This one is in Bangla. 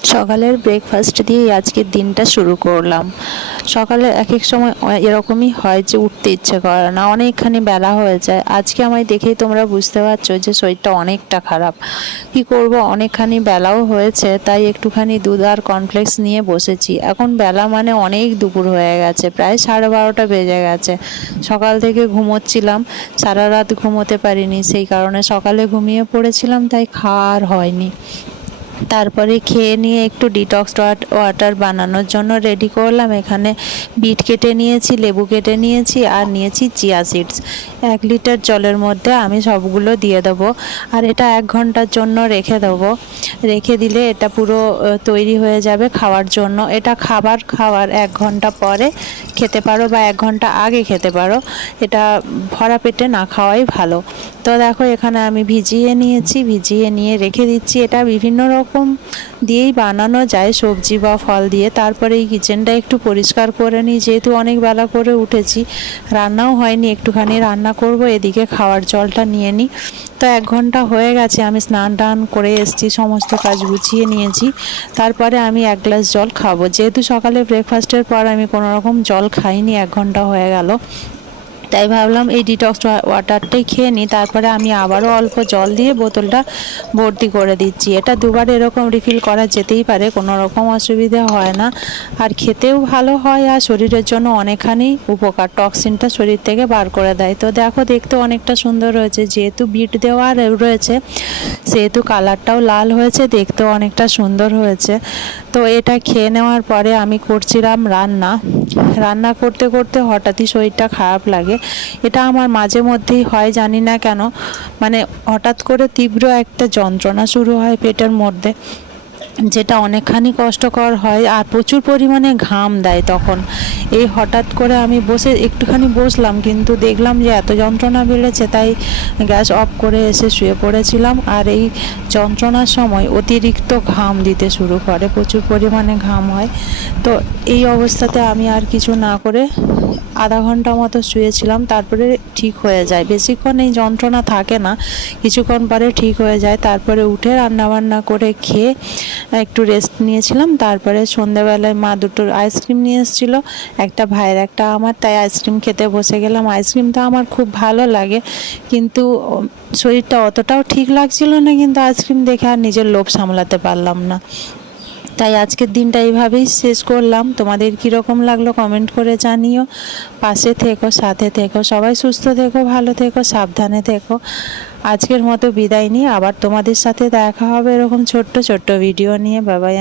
সকালের ব্রেকফাস্ট দিয়েই আজকের দিনটা শুরু করলাম। সকালে এক এক সময় এরকমই হয় যে উঠতে ইচ্ছে করে না, অনেকখানি বেলা হয়ে যায়। আজকে আমায় দেখেই তোমরা বুঝতে পারছ যে শরীরটা অনেকটা খারাপ। কি করব? অনেকখানি বেলাও হয়েছে, তাই একটুখানি দুধ আর কর্নফ্লেক্স নিয়ে বসেছি। এখন বেলা মানে অনেক দুপুর হয়ে গেছে, প্রায় সাড়ে বারোটা বেজে গেছে। সকাল থেকে ঘুমোচ্ছিলাম, সারা রাত ঘুমোতে পারিনি, সেই কারণে সকালে ঘুমিয়ে পড়েছিলাম, তাই খাওয়া আর হয়নি। তারপরে খেয়ে নিয়ে একটু ডিটক্স ওয়াটার বানানোর জন্য রেডি করলাম। এখানে বিট কেটে নিয়েছি, লেবু কেটে নিয়েছি আর নিয়েছি চিয়া সিডস এক লিটার জলের মধ্যে আমি সবগুলো দিয়ে দেবো আর এটা এক ঘণ্টার জন্য রেখে দেবো। রেখে দিলে এটা পুরো তৈরি হয়ে যাবে খাওয়ার জন্য। এটা খাবার খাওয়ার এক ঘণ্টা পরে খেতে পারো বা এক ঘণ্টা আগে খেতে পারো। এটা ভরা পেটে না খাওয়াই ভালো। তো দেখো, এখানে আমি ভিজিয়ে নিয়েছি, ভিজিয়ে নিয়ে রেখে দিচ্ছি। এটা বিভিন্ন রকম দিয়েই বানানো যায়, সবজি বা ফল দিয়ে। তারপরে এই কিচেনটা একটু পরিষ্কার করে নিই, যেহেতু অনেক বেলা করে উঠেছি। রান্নাও হয়নি, একটুখানি রান্না করব, এদিকে খাওয়ার জলটা নিয়ে নিই। তো এক ঘণ্টা হয়ে গেছে, আমি স্নান টান করে এসেছি, সমস্ত কাজ গুছিয়ে নিয়েছি। তারপরে আমি এক গ্লাস জল খাব। যেহেতু সকালে ব্রেকফাস্টের পর আমি কোনো রকম জল খাইনি, এক ঘণ্টা হয়ে গেল। তাই ভাবলাম এই ডিটক্স ওয়াটারটাই খেয়ে নিই। তারপরে আমি আবারও অল্প জল দিয়ে বোতলটা ভর্তি করে দিচ্ছি। এটা দুবার এরকম রিফিল করা যেতেই পারে, কোনো রকম অসুবিধা হয় না। আর খেতেও ভালো হয় আর শরীরের জন্য অনেকখানি উপকার। টক্সিনটা শরীর থেকে বার করে দেয়। তো দেখো, দেখতে অনেকটা সুন্দর হয়েছে। যেহেতু বিট দেওয়া রয়েছে, সেহেতু কালারটাও লাল হয়েছে, দেখতেও অনেকটা সুন্দর হয়েছে। তো এটা খেয়ে নেওয়ার পরে আমি করছিলাম রান্না। রান্না করতে করতে হঠাৎই শরীরটা খারাপ লাগে। এটা আমার মাঝে মধ্যেই হয়, জানি না কেন। মানে হঠাৎ করে তীব্র একটা যন্ত্রণা শুরু হয় পেটের মধ্যে। যেটা অনেকখানি কষ্টকর হয় আর প্রচুর পরিমাণে ঘাম দেয় তখন। এই হঠাৎ করে আমি বসে একটুখানি বসলাম কিন্তু দেখলাম যে এত যন্ত্রণা বেড়েছে, তাই গ্যাস অফ করে এসে শুয়ে পড়েছিলাম আর এই যন্ত্রণার সময় অতিরিক্ত ঘাম দিতে শুরু করে, প্রচুর পরিমাণে ঘাম হয়। তো এই অবস্থাতে আমি আর কিছু না করে আধা ঘণ্টা মতো শুয়েছিলাম, তারপরে ঠিক হয়ে যায়। বেশিক্ষণ এই যন্ত্রণা থাকে না, কিছুক্ষণ পরে ঠিক হয়ে যায়, তারপরে উঠে রান্নাবান্না করে খেয়ে একটু রেস্ট নিয়েছিলাম। তারপরে সন্ধ্যাবেলায় মা দুটো আইসক্রিম নিয়ে এসেছিল। একটা ভাইয়ের একটা আমার, তাই আইসক্রিম খেতে বসে গেলাম। আইসক্রিম তো আমার খুব ভালো লাগে। কিন্তু শরীরটা অতটাও ঠিক লাগছিল না। কিন্তু আইসক্রিম দেখে আর নিজের লোভ সামলাতে পারলাম না। তাই আজকের দিনটা এইভাবেই শেষ করলাম। তোমাদের কীরকম লাগল কমেন্ট করে জানিও। পাশে থেকো, সাথে থেকো, সবাই সুস্থ থেকো, ভালো থেকো, সাবধানে থেকো। আজকের মতো বিদায় নিয়ে আবার তোমাদের সাথে দেখা হবে এরকম ছোট্ট ছোট্ট ভিডিও নিয়ে। বাবাই